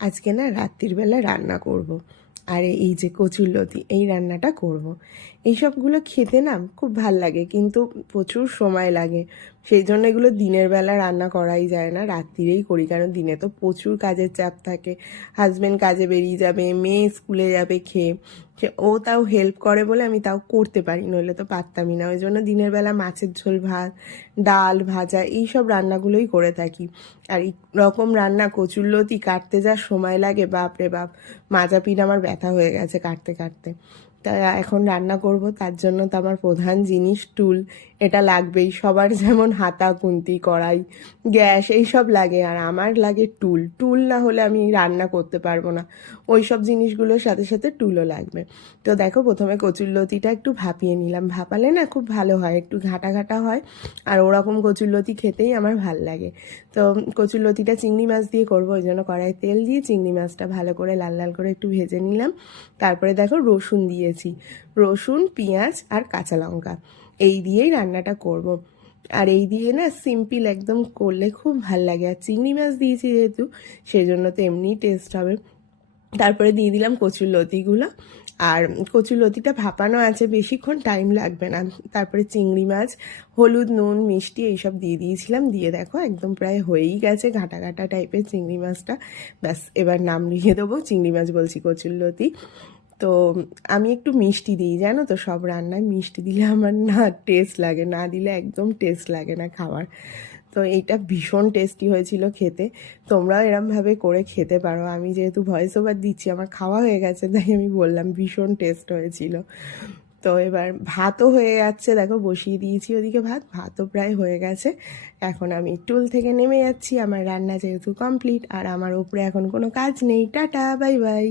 আজকে না রাত্রির বেলা রান্না করব। আর এই যে কচুরলতি এই রান্নাটা করব। এইসবগুলো খেতে না খুব ভাল লাগে, কিন্তু প্রচুর সময় লাগে। সেই জন্য এগুলো দিনের বেলা রান্না করাই যায় না, রাত্রিরেই করি, কারণ দিনে তো প্রচুর কাজের চাপ থাকে। হাজব্যান্ড কাজে বেরিয়ে যাবে, মেয়ে স্কুলে যাবে খেয়ে, ও তাও হেল্প করে বলে আমি তাও করতে পারি, নইলে তো পারতামই না। ওই জন্য দিনের বেলা মাছের ঝোল, ভাত, ডাল, ভাজা এইসব রান্নাগুলোই করে থাকি। আর এই রকম রান্না কচুরলতি কাটতে যা সময় লাগে, বাপ রে বাপ, মাজা পিঠ আমার ব্যথা হয়ে গেছে কাটতে কাটতে। তা এখন রান্না করব, তার জন্য তো আমার প্রধান জিনিস টুল, এটা লাগবেই। সবার যেমন হাতা, খুন্তি, কড়াই, গ্যাস এইসব লাগে, আর আমার লাগে টুল। টুল না হলে আমি রান্না করতে পারবো না। ওই সব জিনিসগুলোর সাথে সাথে টুলও লাগবে। তো দেখো, প্রথমে কচুরলতিটা একটু ভাপিয়ে নিলাম। ভাপালে না খুব ভালো হয়, একটু ঘাটা ঘাটা হয়, আর ওরকম কচুরলতি খেতেই আমার ভাল লাগে। তো কচুরলতিটা চিংড়ি মাছ দিয়ে করবো, ওই জন্য কড়াই তেল দিয়ে চিংড়ি মাছটা ভালো করে লাল লাল করে একটু ভেজে নিলাম। তারপরে দেখো রসুন দিয়েছি, রসুন, পেঁয়াজ আর কাঁচা লঙ্কা, এই দিয়েই রান্নাটা করব। আর এই দিয়ে না সিম্পল একদম করলে খুব ভাল লাগে। আর চিংড়ি মাছ দিয়েছি যেহেতু, সেই জন্য তো এমনিই টেস্ট হবে। তারপরে দিয়ে দিলাম কচুরলতিগুলো, আর কচুরলতিটা ভাপানো আছে, বেশিক্ষণ টাইম লাগবে না। তারপরে চিংড়ি মাছ, হলুদ, নুন, মিষ্টি এইসব দিয়ে দিয়েছিলাম। দিয়ে দেখো একদম প্রায় হয়েই গেছে, ঘাটা ঘাটা টাইপের চিংড়ি মাছটা। ব্যাস, এবার নাম লিখে দেবো, চিংড়ি মাছ বলছি, কচুরলতি। তো আমি একটু মিষ্টি দিই, জানো তো, সব রান্নায় মিষ্টি দিলে আমার না টেস্ট লাগে, না দিলে একদম টেস্ট লাগে না খাবার। তো এইটা ভীষণ টেস্টি হয়েছিল খেতে। তোমরাও এরমভাবে করে খেতে পারো। আমি যেহেতু ভয়েস ওভার দিচ্ছি, আমার খাওয়া হয়ে গেছে, তাই আমি বললাম ভীষণ টেস্ট হয়েছিল। তো এবার ভাতও হয়ে যাচ্ছে, দেখো বসিয়ে দিয়েছি ওদিকে ভাত, ভাতও প্রায় হয়ে গেছে। এখন আমি টুল থেকে নেমে যাচ্ছি, আমার রান্না যেহেতু কমপ্লিট, আর আমার উপরে এখন কোনো কাজ নেই। Tata, bye bye.